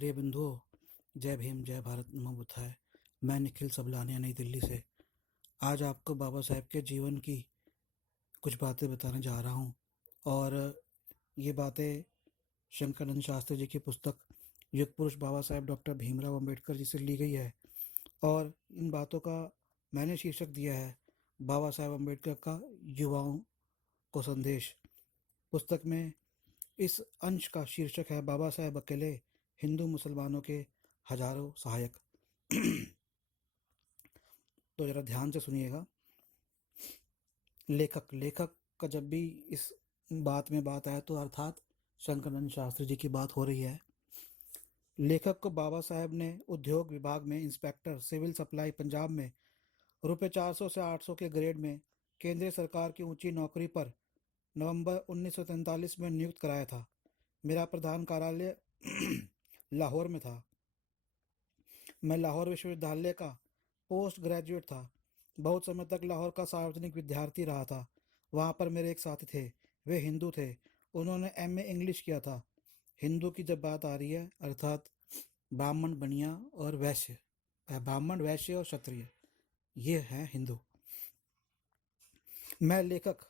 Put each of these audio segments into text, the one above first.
प्रिय बंधुओं, जय भीम, जय भारत, नमो बुद्धाय। मैं निखिल सबलानिया, नई दिल्ली से। आज आपको बाबा साहेब के जीवन की कुछ बातें बताने जा रहा हूँ। और ये बातें शंकरानंद शास्त्री जी की पुस्तक युग पुरुष बाबा साहेब डॉक्टर भीमराव अंबेडकर जी से ली गई है। और इन बातों का मैंने शीर्षक दिया है बाबा साहेब अंबेडकर का युवाओं को संदेश। पुस्तक में इस अंश का शीर्षक है बाबा साहेब अकेले, हिंदू मुसलमानों के हजारों सहायक। तो जरा ध्यान से सुनिएगा। लेखक लेखक का जब भी इस बात में बात आए तो अर्थात शंकरानंद शास्त्री जी की बात हो रही है। लेखक को बाबा साहेब ने उद्योग विभाग में इंस्पेक्टर सिविल सप्लाई पंजाब में रुपये 400 से 800 के ग्रेड में केंद्रीय सरकार की ऊंची नौकरी पर नवंबर 1943 में नियुक्त कराया था। मेरा प्रधान कार्यालय लाहौर में था। मैं लाहौर विश्वविद्यालय का पोस्ट ग्रेजुएट था। बहुत समय तक लाहौर का सार्वजनिक विद्यार्थी रहा था। वहाँ पर मेरे एक साथी थे, वे हिंदू थे। उन्होंने एमए इंग्लिश किया था। हिंदू की जब बात आ रही है अर्थात ब्राह्मण, बनिया और वैश्य, ब्राह्मण, वैश्य और क्षत्रिय, ये हैं हिंदू। मैं लेखक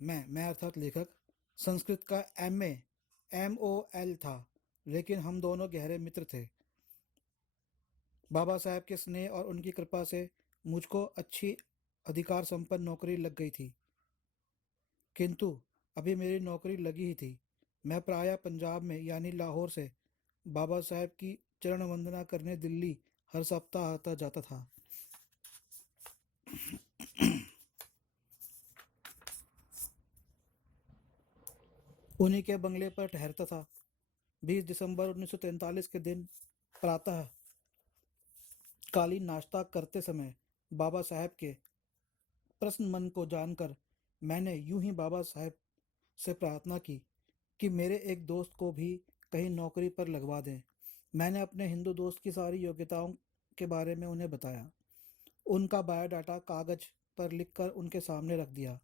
मैं अर्थात लेखक संस्कृत का एमए MOL था, लेकिन हम दोनों गहरे मित्र थे। बाबा साहेब के स्नेह और उनकी कृपा से मुझको अच्छी अधिकार संपन्न नौकरी लग गई थी। किंतु अभी मेरी नौकरी लगी ही थी। मैं प्रायः पंजाब में यानी लाहौर से बाबा साहेब की चरण वंदना करने दिल्ली हर सप्ताह आता जाता था। उन्हीं के बंगले पर ठहरता था। 20 दिसंबर 1943 के दिन प्रातः कालीन नाश्ता करते समय बाबा साहेब के प्रसन्न मन को जानकर मैंने यूं ही बाबा साहेब से प्रार्थना की कि मेरे एक दोस्त को भी कहीं नौकरी पर लगवा दें। मैंने अपने हिंदू दोस्त की सारी योग्यताओं के बारे में उन्हें बताया। उनका बायोडाटा कागज पर लिखकर उनके सामने रख दिया।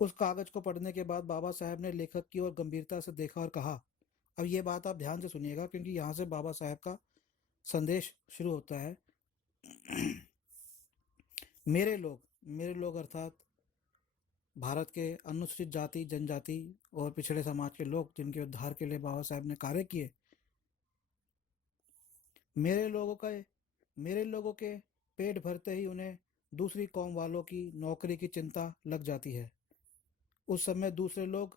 उस कागज को पढ़ने के बाद बाबा साहेब ने लेखक की ओर गंभीरता से देखा और कहा, अब ये बात आप ध्यान से सुनिएगा क्योंकि यहाँ से बाबा साहेब का संदेश शुरू होता है। मेरे लोग अर्थात भारत के अनुसूचित जाति, जनजाति और पिछड़े समाज के लोग जिनके उद्धार के लिए बाबा साहेब ने कार्य किए, मेरे लोगों का मेरे लोगों के पेट भरते ही उन्हें दूसरी कौम वालों की नौकरी की चिंता लग जाती है। उस समय दूसरे लोग,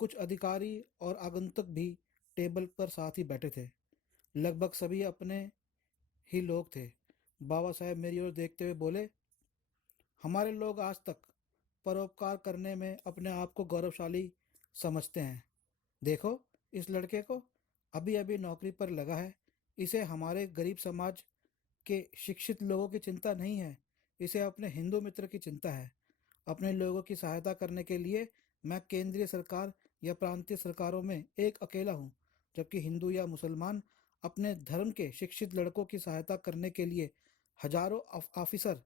कुछ अधिकारी और आगंतुक भी टेबल पर साथ ही बैठे थे। लगभग सभी अपने ही लोग थे। बाबा साहेब मेरी ओर देखते हुए बोले, हमारे लोग आज तक परोपकार करने में अपने आप को गौरवशाली समझते हैं। देखो, इस लड़के को अभी अभी नौकरी पर लगा है। इसे हमारे गरीब समाज के शिक्षित लोगों की चिंता नहीं है, इसे अपने हिंदू मित्र की चिंता है। अपने लोगों की सहायता करने के लिए मैं केंद्रीय सरकार या प्रांतीय सरकारों में एक अकेला हूँ, जबकि हिंदू या मुसलमान अपने धर्म के शिक्षित लड़कों की सहायता करने के लिए हजारों ऑफिसर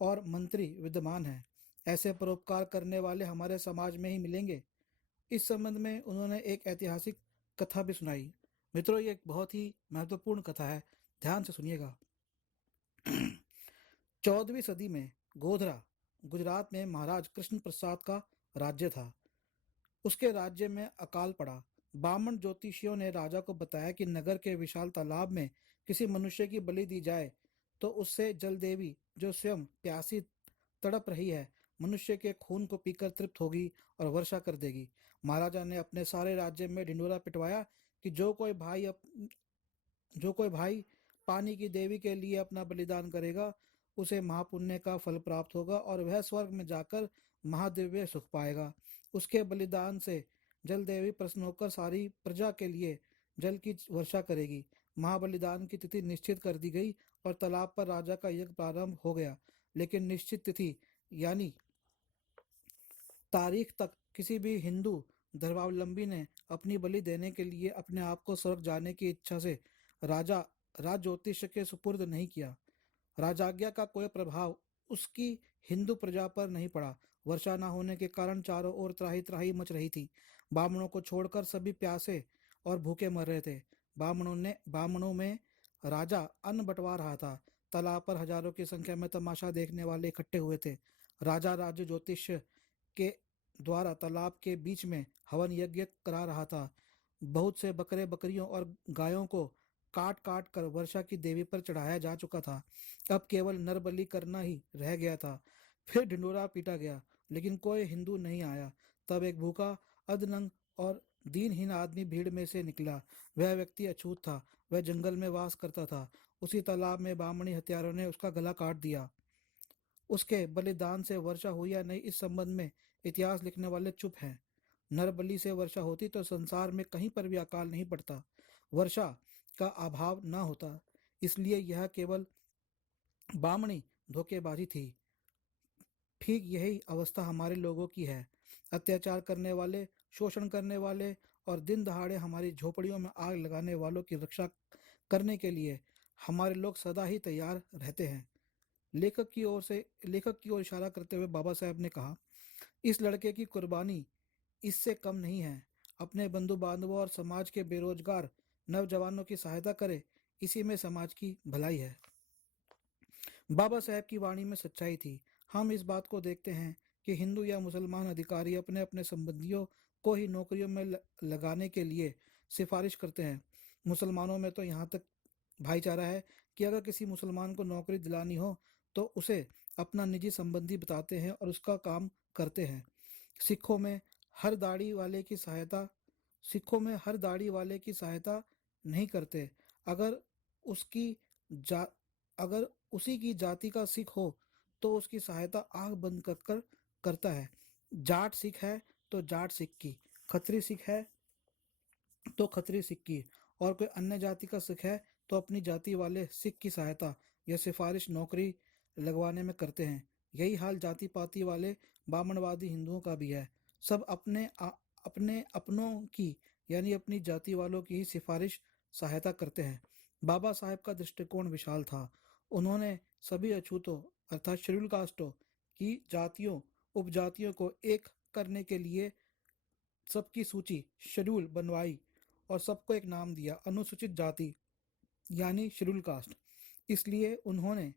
और मंत्री विद्यमान हैं। ऐसे परोपकार करने वाले हमारे समाज में ही मिलेंगे। इस संबंध में उन्होंने एक ऐतिहासिक कथा भी सुनाई। मित्रों, ये एक बहुत ही महत्वपूर्ण कथा है, ध्यान से सुनिएगा। 14वीं सदी में गोधरा गुजरात में महाराज कृष्ण प्रसाद का राज्य था। उसके राज्य में अकाल पड़ा। ब्राह्मण ज्योतिषियों ने राजा को बताया कि नगर के विशाल तालाब में किसी मनुष्य की बलि दी जाए तो उससे जल देवी, जो स्वयं प्यासी तड़प रही है, मनुष्य के खून को पीकर तृप्त होगी और वर्षा कर देगी। महाराजा ने अपने सारे राज्य में ढिंडोरा पिटवाया कि जो कोई भाई पानी की देवी के लिए अपना बलिदान करेगा, उसे महापुण्य का फल प्राप्त होगा और वह स्वर्ग में जाकर महादिव्य सुख पाएगा। उसके बलिदान से जल देवी प्रसन्न होकर सारी प्रजा के लिए जल की वर्षा करेगी। महाबलिदान की तिथि निश्चित कर दी गई और तालाब पर राजा का यज्ञ प्रारंभ हो गया। लेकिन निश्चित तिथि यानी तारीख तक किसी भी हिंदू धर्मावलंबी ने अपनी बलि देने के लिए अपने आप को स्वर्ग जाने की इच्छा से राजा राज ज्योतिष के सुपुर्द नहीं किया। राजाज्ञा का कोई प्रभाव उसकी हिंदू प्रजा पर नहीं पड़ा। वर्षा न होने के कारण चारों ओर त्राही त्राही मच रही थी। ब्राह्मणों को छोड़कर सभी प्यासे और भूखे मर रहे थे। बामणों में राजा अन्न बंटवा रहा था। तालाब पर हजारों की संख्या में तमाशा देखने वाले इकट्ठे हुए थे। राजा राज्य ज्योतिष के द्वारा तालाब के बीच में हवन यज्ञ करा रहा था। बहुत से बकरे बकरियों और गायों को काट काट कर वर्षा की देवी पर चढ़ाया जा चुका था। अब केवल नर बलि करना ही रह गया था। फिर ढिंडोरा पीटा गया, लेकिन कोई हिंदू नहीं आया। तब एक भूखा, अधनंग और दीनहीन आदमी भीड़ में से निकला। वह व्यक्ति अछूत था। वह जंगल में वास करता था। उसी तालाब में बामणी हत्यारों ने उसका गला काट दिया। उसके बलिदान से वर्षा हुई या नहीं, इस संबंध में इतिहास लिखने वाले चुप हैं। नरबलि से वर्षा होती तो संसार में कहीं पर भी अकाल नहीं पड़ता, वर्षा का अभाव न होता। इसलिए यह केवल बामणी धोखेबाजी थी। ठीक यही अवस्था हमारे लोगों की है। अत्याचार करने वाले, शोषण करने वाले और दिन दहाड़े हमारी झोपड़ियों में आग लगाने वालों की रक्षा करने के लिए हमारे लोग सदा ही तैयार रहते हैं। लेखक की ओर इशारा करते हुए बाबा साहब ने कहा, इस लड़के की कुर्बानी इससे कम नहीं है। अपने बंधु बांधवों और समाज के बेरोजगार नौजवानों की सहायता करे, इसी में समाज की भलाई है। बाबा साहब की वाणी में सच्चाई थी। हम इस बात को देखते हैं कि हिंदू या मुसलमान अधिकारी अपने अपने संबंधियों को ही नौकरियों में लगाने के लिए सिफारिश करते हैं। मुसलमानों में तो यहाँ तक भाईचारा है कि अगर किसी मुसलमान को नौकरी दिलानी हो तो उसे अपना निजी संबंधी बताते हैं और उसका काम करते हैं। सिखों में हर दाढ़ी वाले की सहायता सिखों में हर दाढ़ी वाले की सहायता नहीं करते। अगर उसकी जा अगर उसी की जाति का सिख हो तो उसकी सहायता आंख बंद कर करता है। जाट सिख है तो जाट सिख की, खत्री सिख है तो खत्री सिख की, और कोई अन्य जाति का सिख है तो अपनी जाति वाले सिख की सहायता या सिफारिश नौकरी लगवाने में करते हैं। यही हाल जाति पाति वाले बामणवादी हिंदुओं का भी है। सब अपने अपनों की, यानी अपनी जाति वालों की ही सिफारिश सहायता करते हैं। बाबा साहेब का दृष्टिकोण विशाल था। उन्होंने सभी अछूतों अर्थात शेड्यूल कास्टों की जातियों उपजातियों को एक करने के लिए सबकी सूची शेड्यूल बनवाई और सबको एक नाम दिया, अनुसूचित जाति, यानी शेड्यूल कास्ट। इसलिए उन्होंने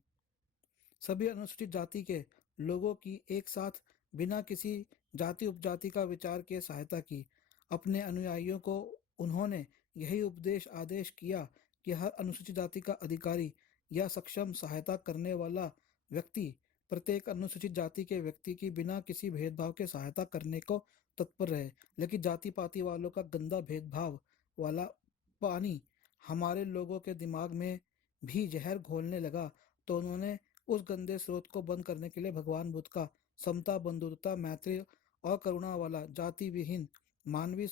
सभी अनुसूचित जाति के लोगों की एक साथ बिना किसी जाति उपजाति का विचार किए सहायता की। अपने अनुयायियों को उन्होंने यही उपदेश आदेश किया कि हर अनुसूचित जाति का अधिकारी या सक्षम सहायता करने वाला व्यक्ति प्रत्येक अनुसूचित जाति के व्यक्ति की बिना किसी भेदभाव के सहायता करने को तत्पर रहे। लेकिन जाति पाति वालों का गंदा भेदभाव वाला पानी हमारे लोगों के दिमाग में भी जहर घोलने लगा, तो उन्होंने उस गंदे स्रोत को बंद करने के लिए भगवान बुद्ध का समता, बंधुता, मैत्री और करुणा वाला जाति विहीन मानवीय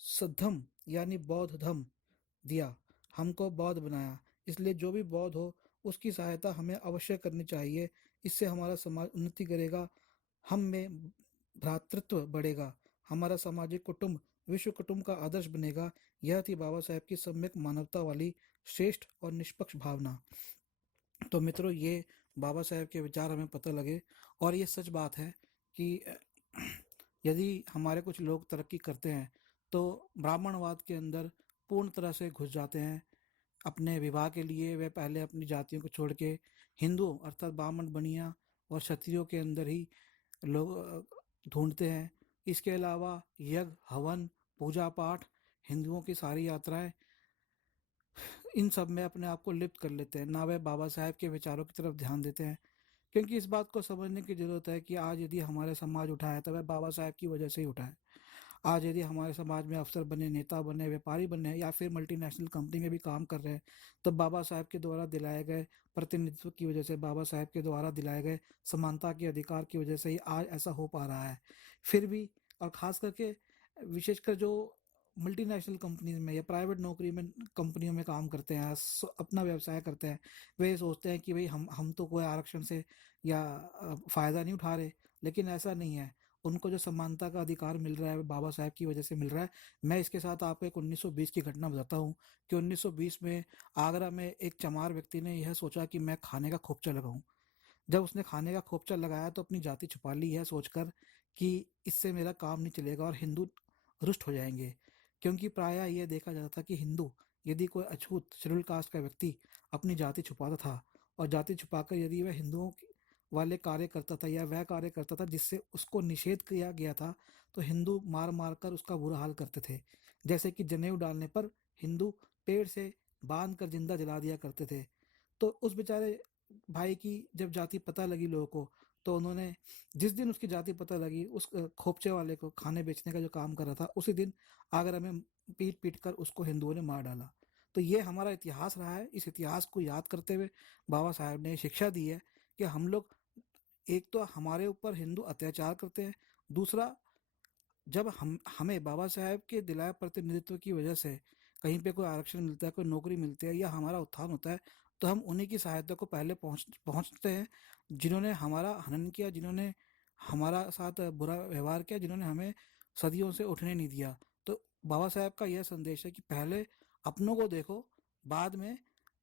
सद्धम यानी बौद्ध धर्म दिया। हमको बौद्ध बनाया। इसलिए जो भी बौद्ध हो उसकी सहायता हमें अवश्य करनी चाहिए। इससे हमारा समाज उन्नति करेगा, हम में भ्रातृत्व बढ़ेगा, हमारा सामाजिक कुटुंब विश्व कुटुंब का आदर्श बनेगा। यह थी बाबा साहेब की सम्यक मानवता वाली श्रेष्ठ और निष्पक्ष भावना। तो मित्रों, ये बाबा साहेब के विचार हमें पता लगे, और ये सच बात है कि यदि हमारे कुछ लोग तरक्की करते हैं तो ब्राह्मणवाद के अंदर पूर्ण तरह से घुस जाते हैं। अपने विवाह के लिए वे पहले अपनी जातियों को छोड़ के हिंदू अर्थात ब्राह्मण बनिया और क्षत्रियों के अंदर ही लोग ढूंढते हैं। इसके अलावा यज्ञ, हवन, पूजा पाठ, हिंदुओं की सारी यात्राएं, इन सब में अपने आप को लिप्त कर लेते हैं। ना वे बाबा साहेब के विचारों की तरफ ध्यान देते हैं। क्योंकि इस बात को समझने की ज़रूरत है कि आज यदि हमारे समाज उठा है तो वह बाबा साहेब की वजह से ही उठा है। आज यदि हमारे समाज में अफसर बने, नेता बने, व्यापारी बने या फिर मल्टीनेशनल कंपनी में भी काम कर रहे हैं, तो बाबा साहेब के द्वारा दिलाए गए प्रतिनिधित्व की वजह से, बाबा साहेब के द्वारा दिलाए गए समानता के अधिकार की वजह से ही आज ऐसा हो पा रहा है। फिर भी, और ख़ास करके विशेषकर जो मल्टीनेशनल कंपनीज में या प्राइवेट नौकरी में कंपनियों में काम करते हैं, अपना व्यवसाय करते हैं, वे ये सोचते हैं कि भाई हम तो कोई आरक्षण से या फ़ायदा नहीं उठा रहे। लेकिन ऐसा नहीं है। उनको जो समानता का अधिकार मिल रहा है, वो बाबा साहेब की वजह से मिल रहा है। मैं इसके साथ आपको एक 1920 की घटना बताता हूँ कि 1920 में आगरा में एक चमार व्यक्ति ने यह सोचा कि मैं खाने का खोपचा लगाऊं। जब उसने खाने का खोपचा लगाया तो अपनी जाति छुपा ली, यह सोचकर कि इससे मेरा काम नहीं चलेगा और हिंदू रुष्ट हो जाएंगे। क्योंकि प्रायः ये देखा जाता था कि हिंदू, यदि कोई अछूत शेड्यूल कास्ट का व्यक्ति अपनी जाति छुपाता था और जाति छुपाकर यदि वह वाले कार्य करता था या वह कार्य करता था जिससे उसको निषेध किया गया था, तो हिंदू मार मार कर उसका बुरा हाल करते थे। जैसे कि जनेऊ डालने पर हिंदू पेड़ से बांध कर जिंदा जला दिया करते थे। तो उस बेचारे भाई की जब जाति पता लगी लोगों को, तो उन्होंने जिस दिन उसकी जाति पता लगी, उस खोपचे वाले को खाने बेचने का जो काम कर रहा था, उसी दिन आगरा में पीट पीट कर उसको हिंदुओं ने मार डाला। तो ये हमारा इतिहास रहा है। इस इतिहास को याद करते हुए बाबा साहब ने शिक्षा दी है कि हम लोग, एक तो हमारे ऊपर हिंदू अत्याचार करते हैं, दूसरा जब हम हमें बाबा साहब के दिलाए प्रतिनिधित्व की वजह से कहीं पे कोई आरक्षण मिलता है, कोई नौकरी मिलती है या हमारा उत्थान होता है, तो हम उन्हीं की सहायता को पहले पहुंचते हैं, जिन्होंने हमारा हनन किया, जिन्होंने हमारा साथ बुरा व्यवहार किया, जिन्होंने हमें सदियों से उठने नहीं दिया। तो बाबा साहब का यह संदेश है कि पहले अपनों को देखो, बाद में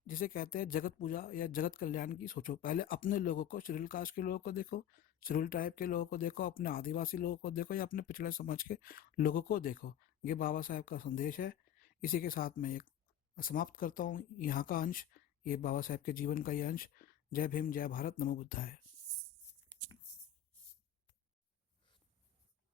जिसे कहते हैं जगत पूजा या जगत कल्याण की सोचो। पहले अपने लोगों को, शेड्यूल कास्ट के लोगों को देखो, शेड्यूल ट्राइब के लोगों को देखो, अपने आदिवासी लोगों को देखो या अपने पिछड़े समाज के लोगों को देखो। ये बाबा साहब का संदेश है। इसी के साथ मैं एक समाप्त करता हूँ यहाँ का अंश, ये बाबा साहब के जीवन का ये अंश। जय भीम, जय भारत, नमो बुद्धाय।